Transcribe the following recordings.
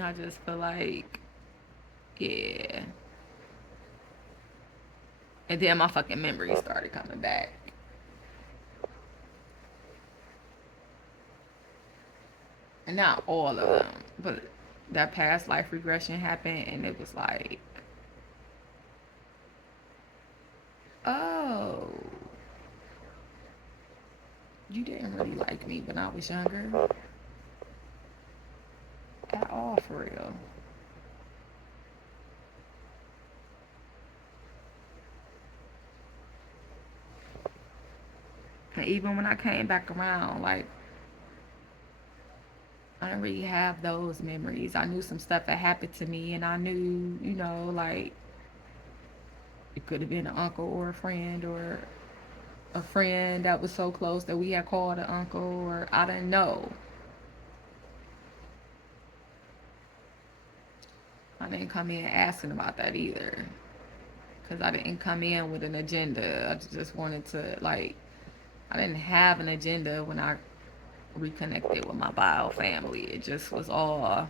I just feel like, yeah. And then my fucking memories started coming back. And not all of them, but that past life regression happened, and it was like, oh, you didn't really like me when I was younger at all, for real. And even when I came back around, like, I didn't really have those memories. I knew some stuff that happened to me, and I knew, like, it could have been an uncle or a friend, or a friend that was so close that we had called an uncle, or I didn't know. I didn't come in asking about that either, because I didn't come in with an agenda. I just wanted to, like, I didn't have an agenda when I reconnected with my bio family. It just was all,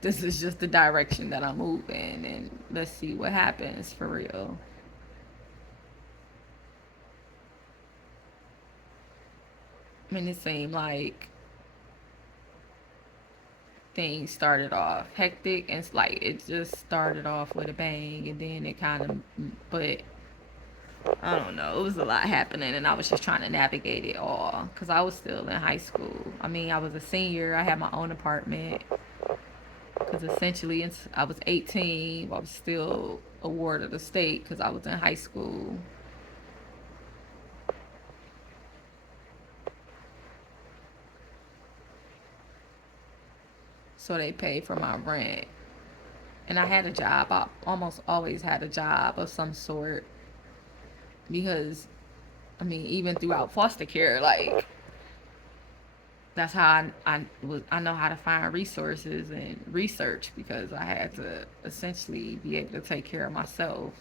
this is just the direction that I'm moving, and let's see what happens, for real. I mean, it seemed like things started off hectic, and it's like it just started off with a bang, and then it kind of, but I don't know, it was a lot happening, and I was just trying to navigate it all because I was still in high school. I mean, I was a senior, I had my own apartment, because essentially I was 18, I was still a ward of the state because I was in high school. So they paid for my rent, and I had a job. I almost always had a job of some sort, because I mean, even throughout foster care, like, that's how I know how to find resources and research, because I had to essentially be able to take care of myself.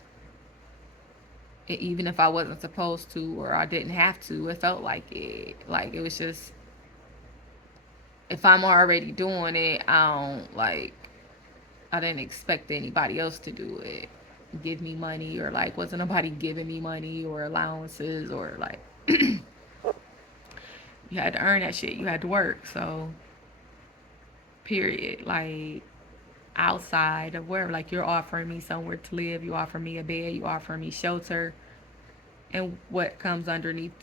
Even if I wasn't supposed to, or I didn't have to, it felt like it. Like, it was just, if I'm already doing it, I didn't expect anybody else to do it. Give me money, or like, wasn't nobody giving me money or allowances, or like, you had to earn that shit. You had to work. So, period. Like, outside of where, like, you're offering me somewhere to live, you offer me a bed, you offer me shelter, and what comes underneath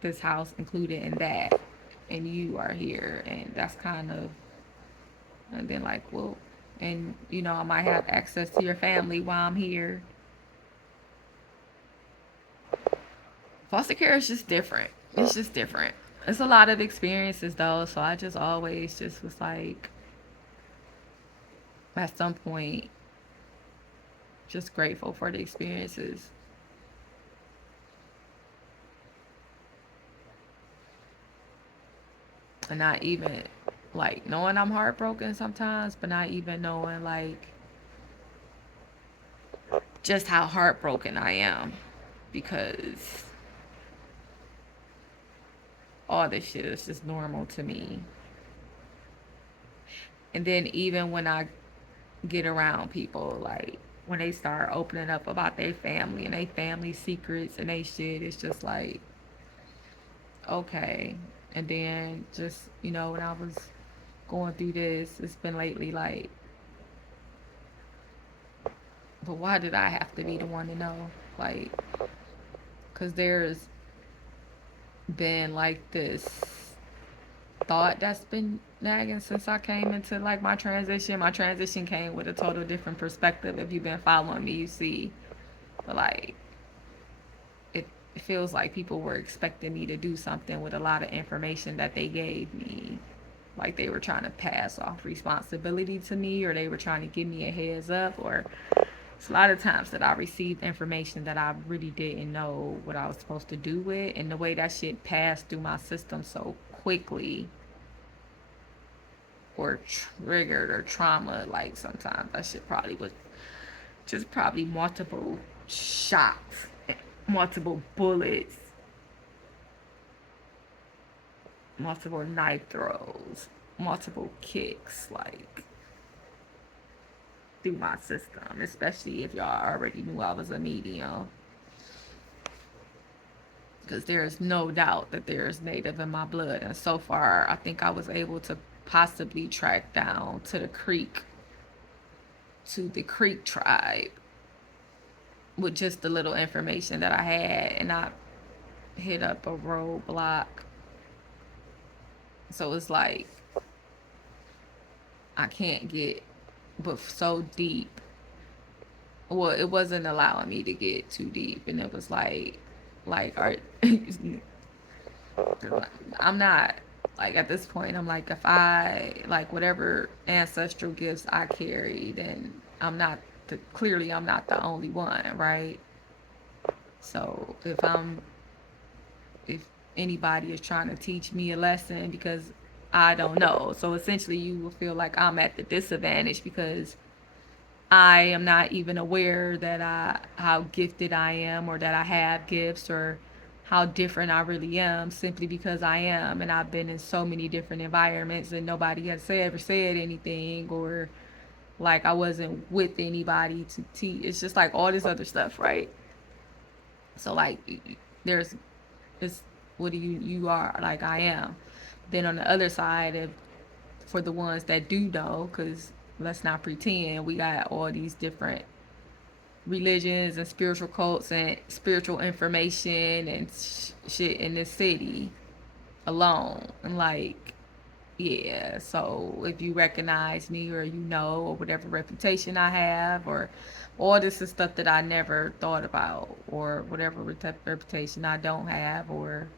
this house included in that, and you are here, and that's kind of, and then, like, well, and I might have access to your family while I'm here. Foster care is just different. It's just different. It's a lot of experiences though, so I just always just was like, at some point, just grateful for the experiences. And not even, like, knowing I'm heartbroken sometimes, but not even knowing, like, just how heartbroken I am, because all this shit is just normal to me. And then even when I get around people, like, when they start opening up about their family and their family secrets and they shit, it's just like, okay. And then just, when I was going through this, it's been lately like, but why did I have to be the one to know? Like, because there's been like this thought that's been nagging since I came into, like, my transition. My transition came with a total different perspective. If you've been following me, you see. But, like, it feels like people were expecting me to do something with a lot of information that they gave me. Like, they were trying to pass off responsibility to me, or they were trying to give me a heads up, or it's a lot of times that I received information that I really didn't know what I was supposed to do with, and the way that shit passed through my system so quickly, or triggered, or trauma, like, sometimes that shit probably was just probably multiple shots, multiple bullets, multiple knife throws. multiple kicks, like, through my system, especially if y'all already knew I was a medium. Because there is no doubt that there is native in my blood. And so far, I think I was able to possibly track down to the Creek tribe with just the little information that I had. And I hit up a roadblock. So it's like, I can't get but so deep. Well, it wasn't allowing me to get too deep. And it was like, are I'm not like at this point. I'm like, if I like whatever ancestral gifts I carry, then clearly I'm not the only one, right? So if anybody is trying to teach me a lesson because I don't know, so essentially you will feel like I'm at the disadvantage because I am not even aware that how gifted I am or that I have gifts or how different I really am simply because I am, and I've been in so many different environments and nobody has ever said anything, or like I wasn't with anybody to teach. It's just like all this other stuff, right? So like there's it's what do you are like I am. Then on the other side, if for the ones that do know, because let's not pretend we got all these different religions and spiritual cults and spiritual information and shit in this city alone. And like, yeah, so if you recognize me or you know, or whatever reputation I have, or all this is stuff that I never thought about, or whatever reputation I don't have, or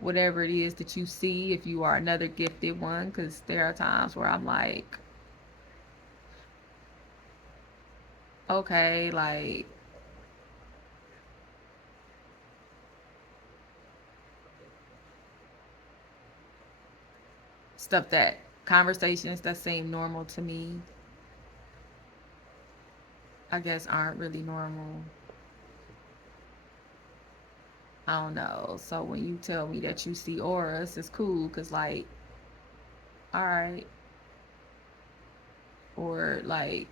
whatever it is that you see, if you are another gifted one, because there are times where I'm like, okay, like stuff that conversations that seem normal to me, I guess aren't really normal. I don't know. So when you tell me that you see auras, it's cool because, like, all right. Or, like,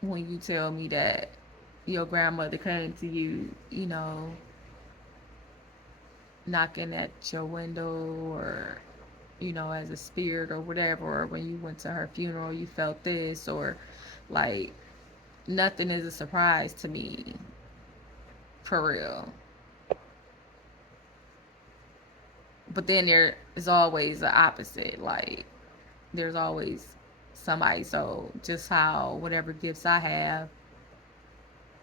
when you tell me that your grandmother came to you, knocking at your window or, as a spirit or whatever, or when you went to her funeral, you felt this, or like, nothing is a surprise to me, for real. But then there is always the opposite. Like, there's always somebody. So just how whatever gifts I have,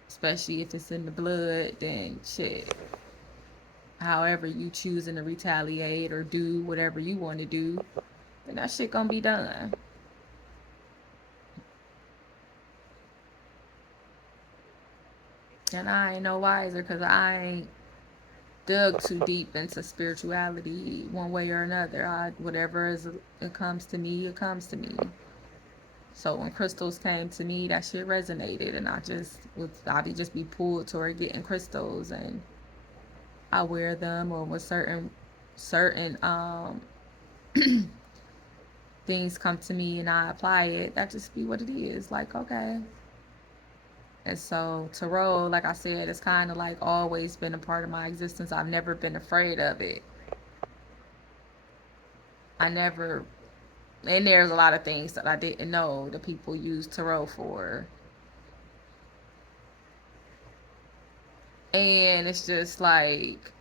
especially if it's in the blood, then shit. However you choosing to retaliate or do whatever you want to do, then that shit gonna be done. And I ain't no wiser because I ain't dug too deep into spirituality one way or another. Whatever it comes to me, it comes to me. So when crystals came to me, that shit resonated, and I just be pulled toward getting crystals, and I wear them, or when certain things come to me and I apply it. That just be what it is. Like, okay. And so tarot, like I said, it's kind of like always been a part of my existence. I've never been afraid of it. I never, and there's a lot of things that I didn't know that people use tarot for. And it's just like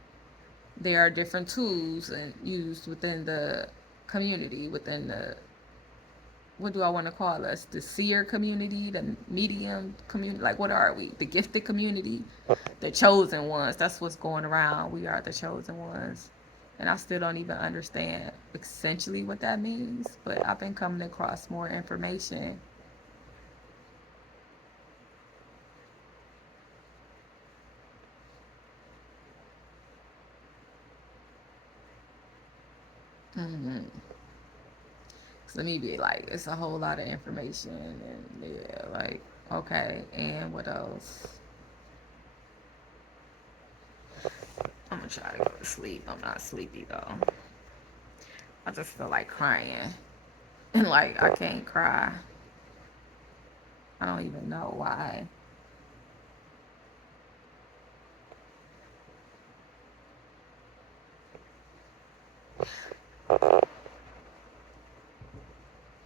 there are different tools and used within the community, within the, what do I want to call us? The seer community, the medium community. Like, what are we? The gifted community, the chosen ones. That's what's going around. We are the chosen ones. And I still don't even understand essentially what that means, but I've been coming across more information. Mm-hmm. So let me be like, it's a whole lot of information, and yeah, like, okay, and what else? I'm gonna try to go to sleep. I'm not sleepy though. I just feel like crying. And like I can't cry. I don't even know why.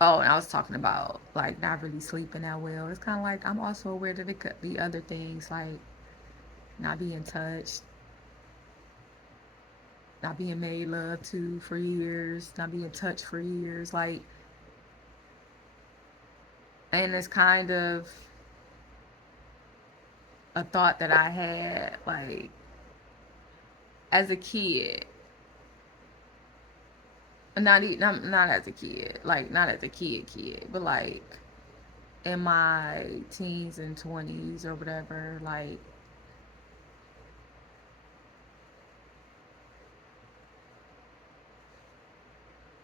Oh, and I was talking about like not really sleeping that well. It's kind of like I'm also aware that it could be other things like not being touched, not being made love to for years, not being touched for years. Like, and it's kind of a thought that I had like as a kid. Not as a kid, like not as a kid, but like in my teens and 20s or whatever, like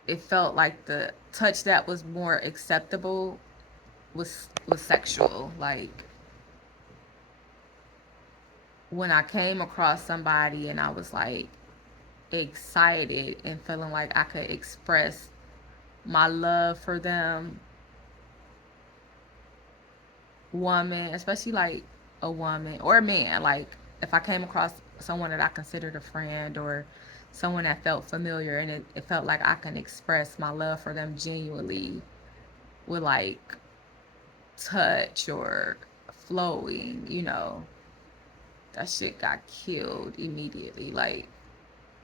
it felt like the touch that was more acceptable was sexual. Like when I came across somebody and I was like excited and feeling like I could express my love for them, woman, especially like a woman or a man, like if I came across someone that I considered a friend or someone that felt familiar and it felt like I can express my love for them genuinely with like touch or flowing, that shit got killed immediately. Like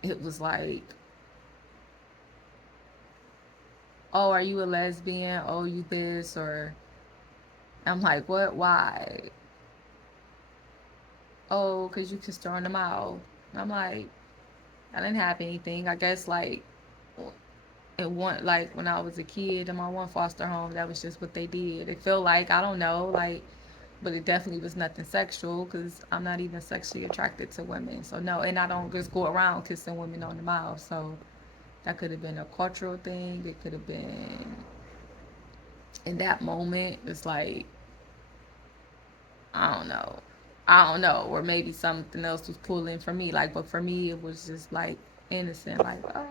it was like, oh, are you a lesbian? Oh, you this or I'm like, what? Why? Oh, because you kissed her on the mouth. I'm like, I didn't have anything. I guess like it one like when I was a kid in my one foster home, that was just what they did. It felt like I don't know, like, but it definitely was nothing sexual because I'm not even sexually attracted to women. So no, and I don't just go around kissing women on the mouth. So that could have been a cultural thing. It could have been in that moment. It's like I don't know. I don't know, or maybe something else was pulling for me. Like, but for me, it was just like innocent, like, oh,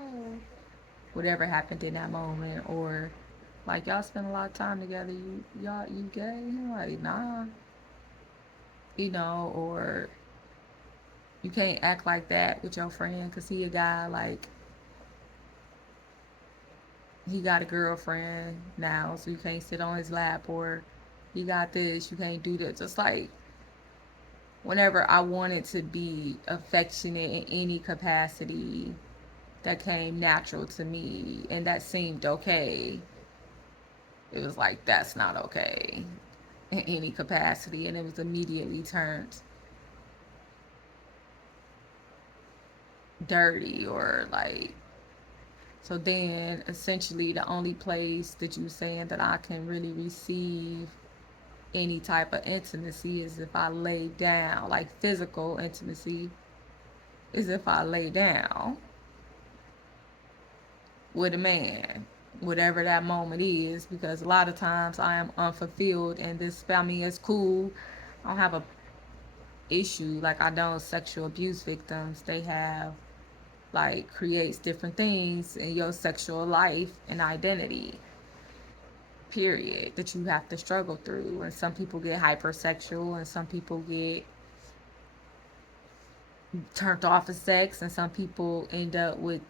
whatever happened in that moment, or like y'all spend a lot of time together. You gay? Like, nah, or you can't act like that with your friend because he a guy. Like, he got a girlfriend now, so you can't sit on his lap, or he got this, you can't do that. Just like whenever I wanted to be affectionate in any capacity that came natural to me and that seemed okay, it was like that's not okay in any capacity, and it was immediately turned dirty or like. So then essentially the only place that you saying that I can really receive any type of intimacy is if I lay down, like physical intimacy is if I lay down with a man, whatever that moment is, because a lot of times I am unfulfilled and this family is cool. I don't have a issue like I don't sexual abuse victims. They have like creates different things in your sexual life and identity. Period, that you have to struggle through. And some people get hypersexual and some people get turned off of sex and some people end up with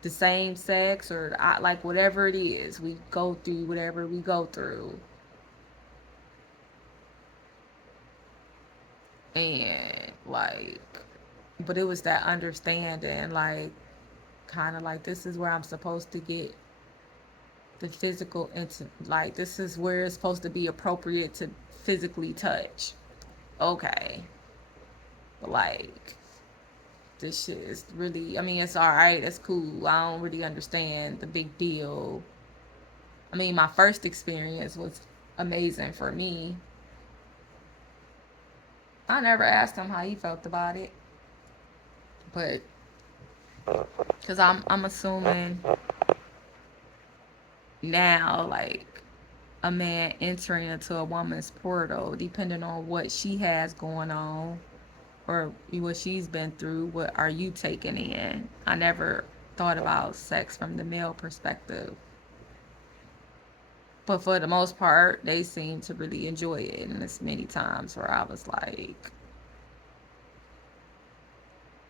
the same sex or like whatever it is, we go through whatever we go through. And like, but it was that understanding, like kind of like this is where I'm supposed to get the physical like this is where it's supposed to be appropriate to physically touch. Okay. But like this shit is really, I mean, it's all right, it's cool, I don't really understand the big deal. I mean, my first experience was amazing for me. I never asked him how he felt about it, but because I'm assuming now, like a man entering into a woman's portal, depending on what she has going on or what she's been through, what are you taking in? I never thought about sex from the male perspective. But for the most part, they seem to really enjoy it. And there's many times where I was like,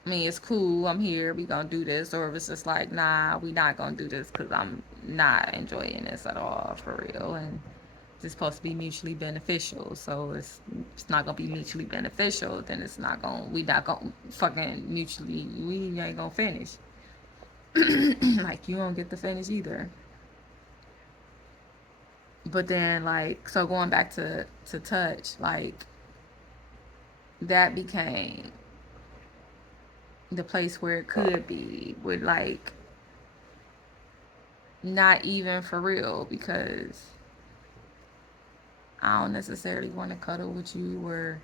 I mean, it's cool. I'm here. We gonna do this. Or it was just like, nah, we not gonna do this because I'm not enjoying this at all for real. And it's supposed to be mutually beneficial. So it's not gonna be mutually beneficial. Then it's not gonna. We not gonna fucking mutually. We ain't gonna finish. Like you don't get to finish either. But then like so going back to touch like that became the place where it could be with like not even for real because I don't necessarily want to cuddle with you or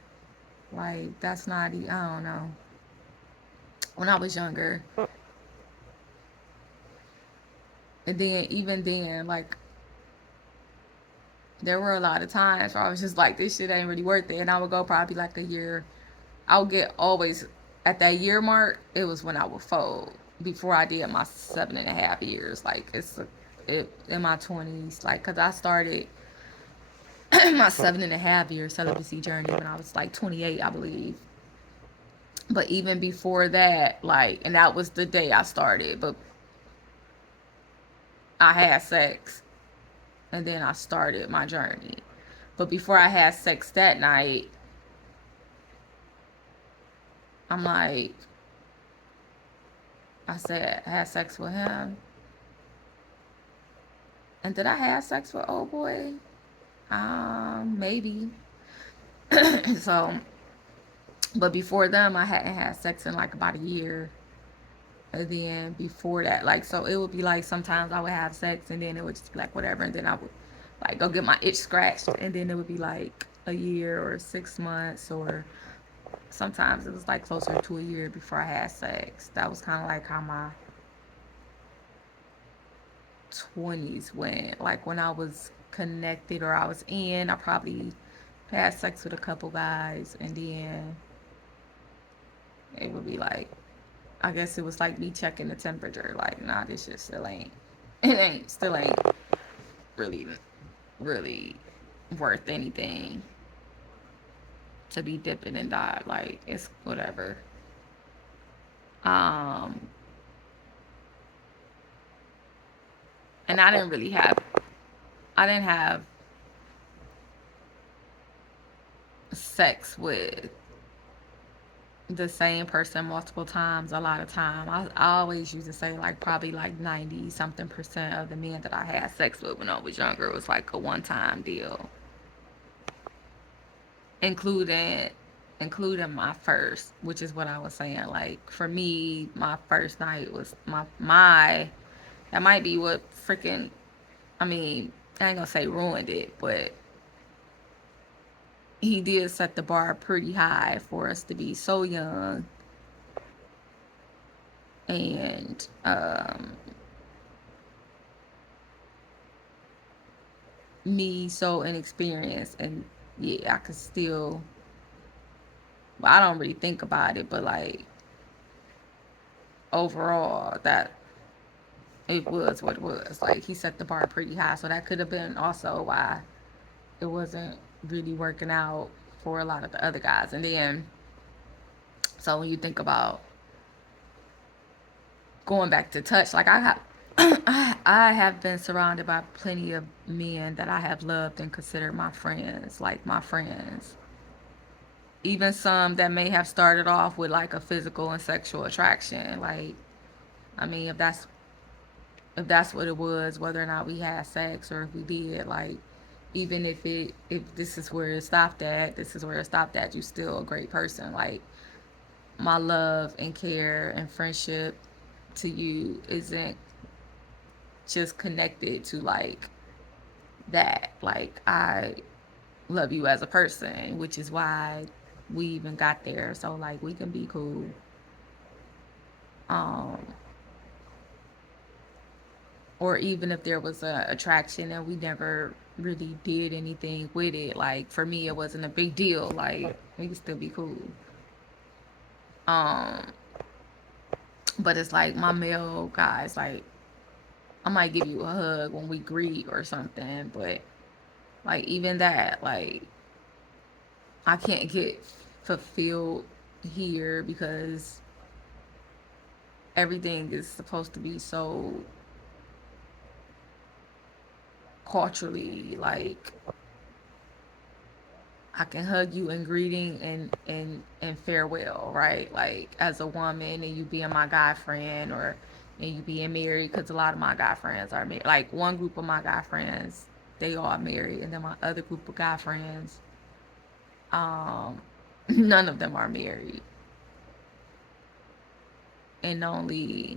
like that's not I don't know. When I was younger, and then even then like there were a lot of times where I was just like this shit ain't really worth it, and I would go probably like a year. I would get always at that year mark. It was when I would fold before I did my 7.5 years. Like it in my 20s, like because I started my 7.5 year celibacy journey when I was like 28, I believe. But even before that, like, and that was the day I started, but I had sex and then I started my journey. But before I had sex that night, I'm like, I said, I had sex with him. And did I have sex with old boy? Maybe. So, but before them, I hadn't had sex in like about a year. And then before that, like, so it would be like sometimes I would have sex and then it would just be like whatever. And then I would like go get my itch scratched. And then it would be like a year or 6 months or sometimes it was like closer to a year before I had sex. That was kind of like how my 20s went. Like when I was connected or I was in, I probably had sex with a couple guys and then it would be like, I guess it was like me checking the temperature. Like, nah, this shit still ain't, still ain't really, really worth anything to be dipping and dive. Like, it's whatever. Um, and I didn't have sex with the same person multiple times a lot of time. I always used to say like probably like 90 something percent of the men that I had sex with when I was younger was like a one time deal. Including my first, which is what I was saying. Like for me, my first night was my that might be what freaking I mean, I ain't gonna say ruined it, but he did set the bar pretty high for us to be so young and me so inexperienced and yeah, I could still well, I don't really think about it, but like overall that it was what it was. Like he set the bar pretty high, so that could have been also why it wasn't really working out for a lot of the other guys. And then, so when you think about going back to touch, like I have, I have been surrounded by plenty of men that I have loved and considered my friends, like my friends. Even some that may have started off with like a physical and sexual attraction. Like, I mean, if that's what it was, whether or not we had sex or if we did, like even if this is where it stopped at, this is where it stopped at, you still a great person. Like my love and care and friendship to you isn't just connected to like that. Like I love you as a person, which is why we even got there. So like we can be cool. Um or even if there was a attraction and we never really did anything with it, like for me it wasn't a big deal, like we could still be cool. um But it's like my male guys, like I might give you a hug when we greet or something, but like even that, like I can't get fulfilled here because everything is supposed to be so culturally like I can hug you in greeting and farewell, right? Like as a woman and you being my guy friend or and you being married because a lot of my guy friends are married. Like one group of my guy friends, they all married, and then my other group of guy friends, um, none of them are married, and only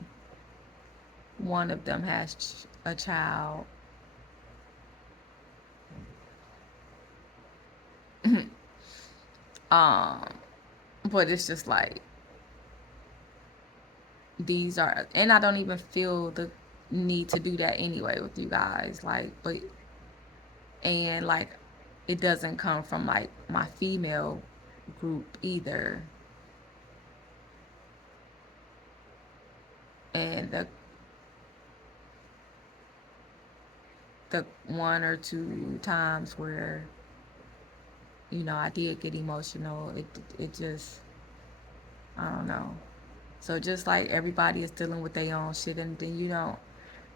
one of them has a child. um, but it's just like these are, and I don't even feel the need to do that anyway with you guys. Like, but and like, it doesn't come from like my female group either. And the one or two times where I did get emotional, it just I don't know. So just like everybody is dealing with their own shit, and then you don't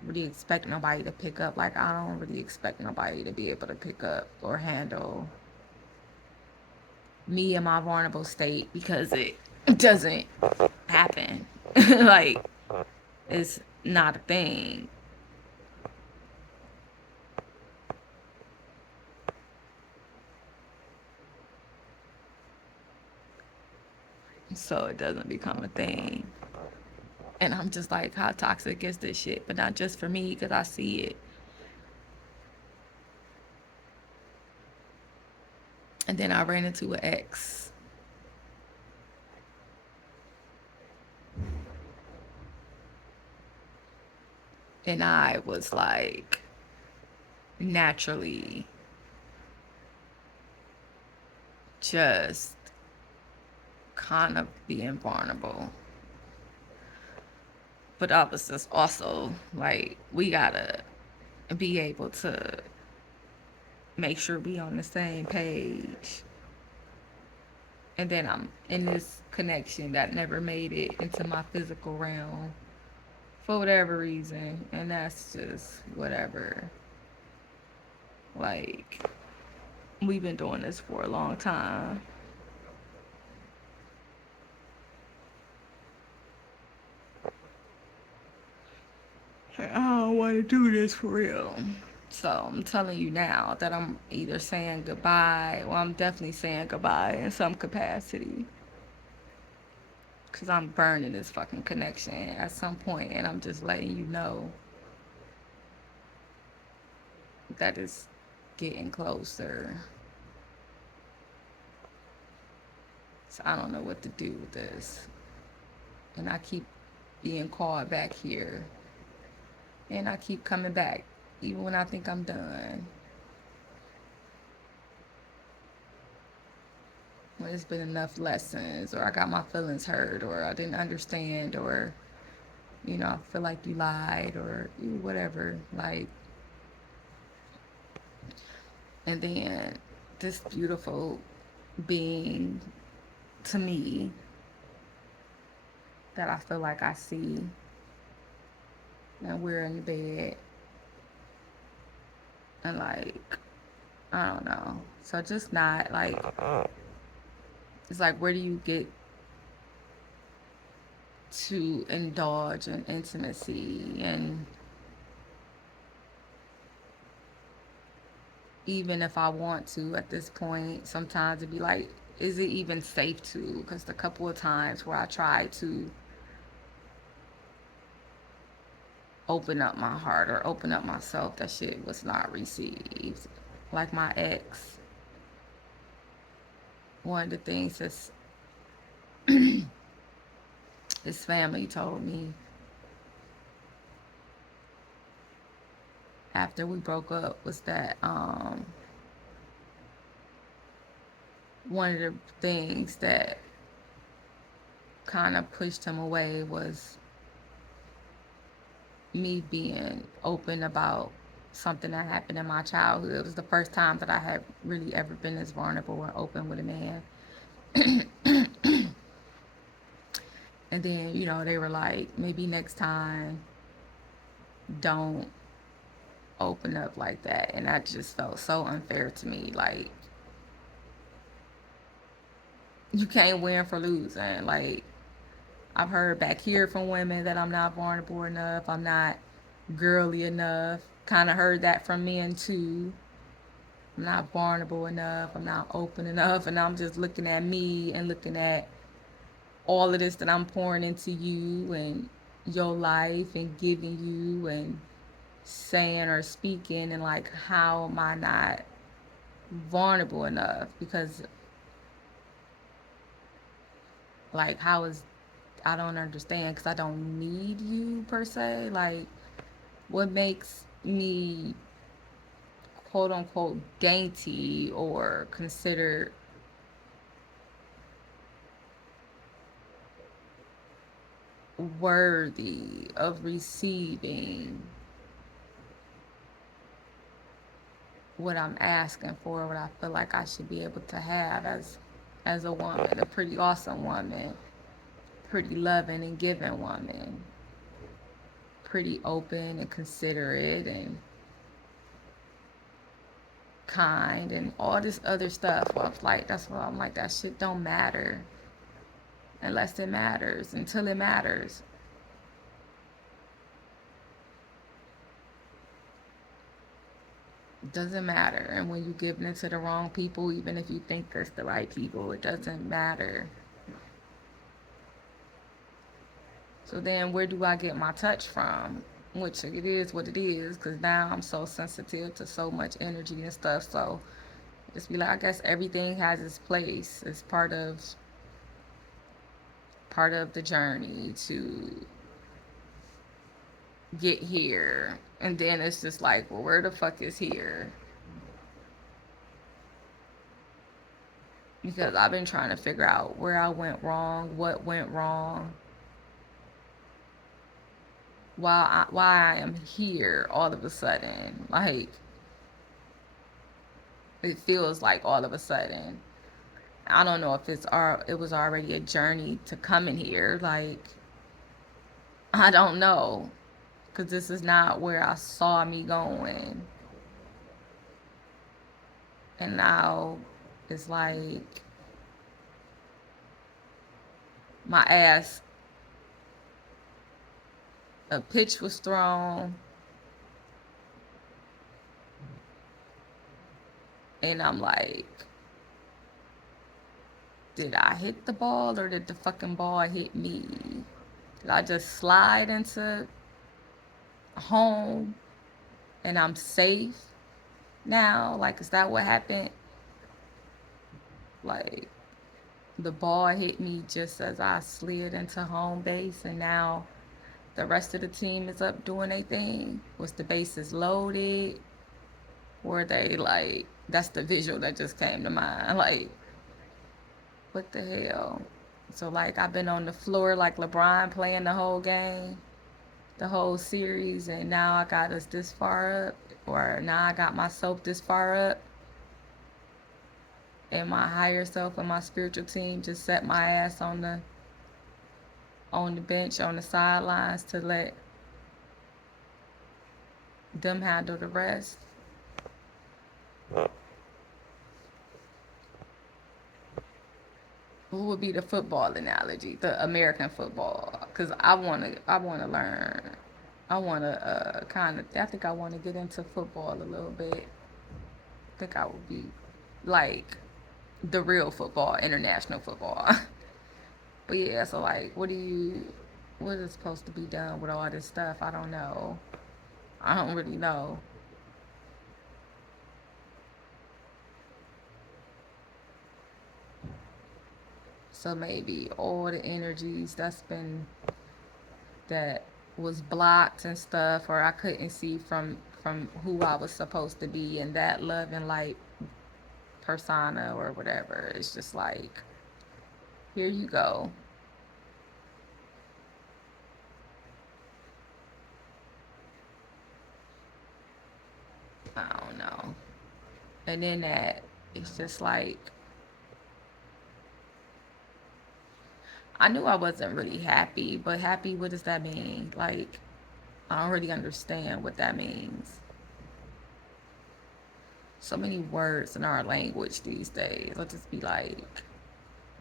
really expect nobody to pick up. Like I don't really expect nobody to be able to pick up or handle me in my vulnerable state because it doesn't happen. Like it's not a thing. So it doesn't become a thing. And I'm just like, how toxic is this shit? But not just for me, because I see it. And then I ran into an ex. And I was like, naturally just kind of being vulnerable. But I was just also like, we gotta be able to make sure we on the same page. And then I'm in this connection that never made it into my physical realm for whatever reason. And that's just whatever. Like, we've been doing this for a long time. I don't want to do this for real. So I'm telling you now that I'm either saying goodbye, or I'm definitely saying goodbye in some capacity. Because I'm burning this fucking connection at some point, and I'm just letting you know that it's getting closer. So I don't know what to do with this. And I keep being called back here. And I keep coming back, even when I think I'm done. When it's been enough lessons, or I got my feelings hurt, or I didn't understand, or, I feel like you lied, or whatever. Like, and then this beautiful being to me that I feel like I see, and we're in the bed, and like, I don't know. So just not like, it's like, where do you get to indulge in intimacy? And even if I want to at this point, sometimes it'd be like, is it even safe to? Because the couple of times where I tried to open up my heart or open up myself, that shit was not received. Like my ex, one of the things his family told me after we broke up was that one of the things that kind of pushed him away was me being open about something that happened in my childhood. It was the first time that I had really ever been as vulnerable and open with a man. And then, they were like, maybe next time don't open up like that. And that just felt so unfair to me. Like, you can't win for losing. Like, I've heard back here from women that I'm not vulnerable enough, I'm not girly enough. Kind of heard that from men too. I'm not vulnerable enough, I'm not open enough. And I'm just looking at me and looking at all of this that I'm pouring into you and your life and giving you and saying or speaking, and like, how am I not vulnerable enough? Because like, how is, I don't understand, because I don't need you per se. Like, what makes me quote unquote dainty or considered worthy of receiving what I'm asking for, what I feel like I should be able to have as a woman, a pretty awesome woman, pretty loving and giving woman, pretty open and considerate and kind and all this other stuff. Well, like, that's why I'm like, that shit don't matter unless it matters, until it matters. It doesn't matter. And when you're giving it to the wrong people, even if you think it's the right people, it doesn't matter. So then where do I get my touch from? Which it is what it is, because now I'm so sensitive to so much energy and stuff. So just be like, I guess everything has its place. It's part of the journey to get here. And then it's just like, well, where the fuck is here? Because I've been trying to figure out where I went wrong, what went wrong, why I am here all of a sudden. Like, it feels like all of a sudden. I don't know if it was already a journey to coming here. Like, I don't know, because this is not where I saw me going. And now it's like my ass, a pitch was thrown, and I'm like, did I hit the ball or did the fucking ball hit me? Did I just slide into home and I'm safe now? Like, is that what happened? Like, the ball hit me just as I slid into home base, and now the rest of the team is up doing their thing. Was the bases loaded? Were they like, that's the visual that just came to mind. Like, what the hell? So, like, I've been on the floor like LeBron playing the whole game, the whole series, and now I got us this far up, or now I got myself this far up, and my higher self and my spiritual team just set my ass on the bench, on the sidelines, to let them handle the rest. What would be the football analogy, the American football? Because I wanna learn. I wanna I think I wanna get into football a little bit. I think I would be like the real football, international football. But yeah, so like, what is supposed to be done with all this stuff? I don't know. I don't really know. So maybe all the energies that was blocked and stuff, or I couldn't see from who I was supposed to be, and that love and light persona or whatever. It's just like, here you go. know. And then that, it's just like, I knew I wasn't really happy, but happy, what does that mean? Like, I don't really understand what that means. So many words in our language these days. I'll just be like,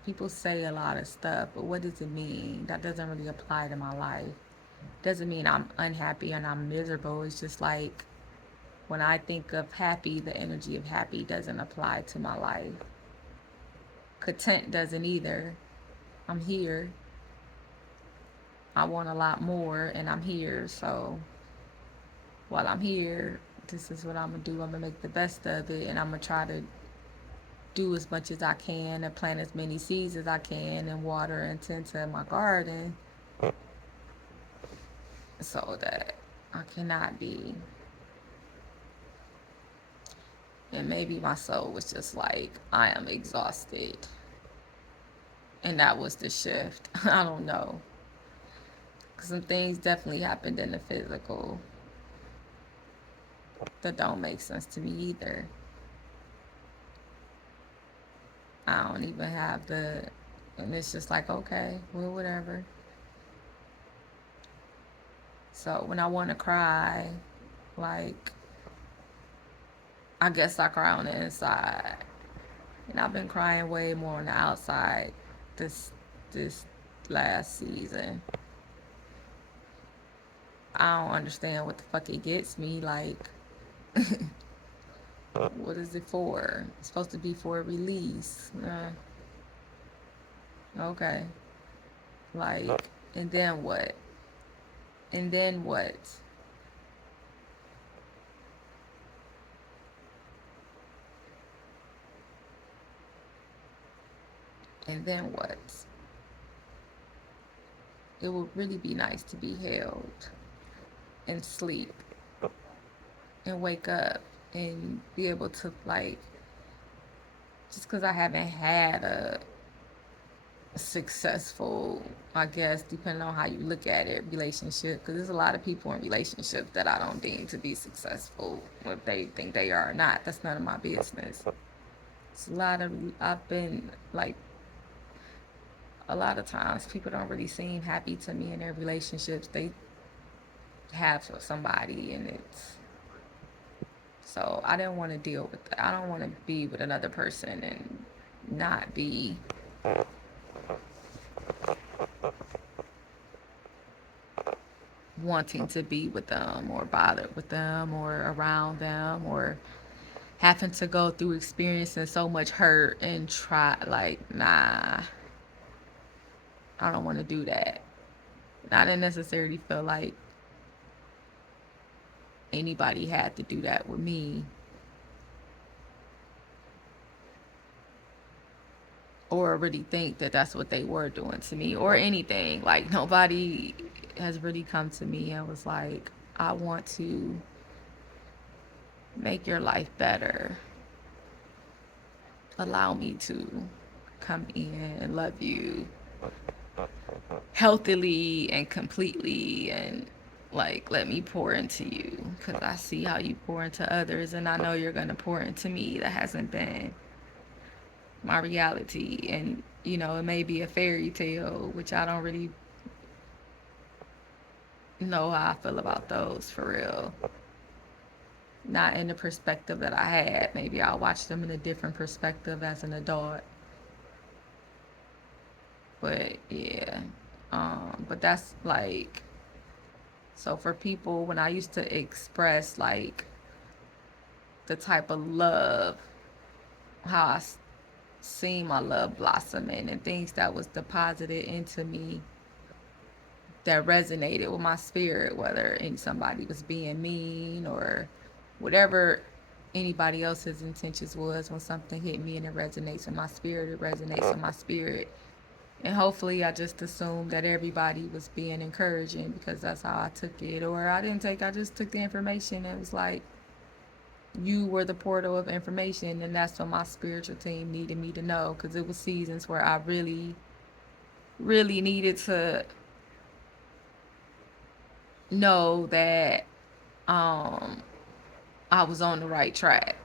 people say a lot of stuff, but what does it mean? That doesn't really apply to my life. Doesn't mean I'm unhappy and I'm miserable. It's just like, when I think of happy, the energy of happy doesn't apply to my life. Content doesn't either. I'm here. I want a lot more and I'm here. So while I'm here, this is what I'm going to do. I'm going to make the best of it, and I'm going to try to do as much as I can and plant as many seeds as I can and water and tend to my garden so that I cannot be. And maybe my soul was just like, I am exhausted. And that was the shift. I don't know. Some things definitely happened in the physical that don't make sense to me either. I don't even have the, and it's just like, okay, well, whatever. So when I want to cry, like, I guess I cry on the inside. And I've been crying way more on the outside this last season. I don't understand what the fuck it gets me. Like, what is it for? It's supposed to be for a release. Okay. Like, and then what? And then what? And then what? It would really be nice to be held and sleep and wake up and be able to, like, just because I haven't had a successful, I guess, depending on how you look at it, relationship, because there's a lot of people in relationships that I don't deem to be successful, what they think they are or not. That's none of my business. It's a lot of, I've been like, a lot of times people don't really seem happy to me in their relationships they have with somebody, and it's, so I didn't want to deal with that. I don't want to be with another person and not be wanting to be with them or bothered with them or around them or having to go through experiencing so much hurt and try, like, nah, I don't want to do that. I didn't necessarily feel like anybody had to do that with me or really think that that's what they were doing to me or anything. Like, nobody has really come to me and was like, I want to make your life better. Allow me to come in and love you healthily and completely, and like, let me pour into you because I see how you pour into others, and I know you're going to pour into me. That hasn't been my reality. And it may be a fairy tale, which I don't really know how I feel about those for real. Not in the perspective that I had. Maybe I'll watch them in a different perspective as an adult. But yeah. But that's like, so for people, when I used to express like the type of love, how I seen my love blossoming and things that was deposited into me that resonated with my spirit, whether somebody was being mean or whatever anybody else's intentions was, when something hit me and it resonates in my spirit, it resonates in my spirit. And hopefully I just assumed that everybody was being encouraging because that's how I took it. Or I just took the information and it was like, you were the portal of information, and that's what my spiritual team needed me to know, because it was seasons where I really, really needed to know that I was on the right track.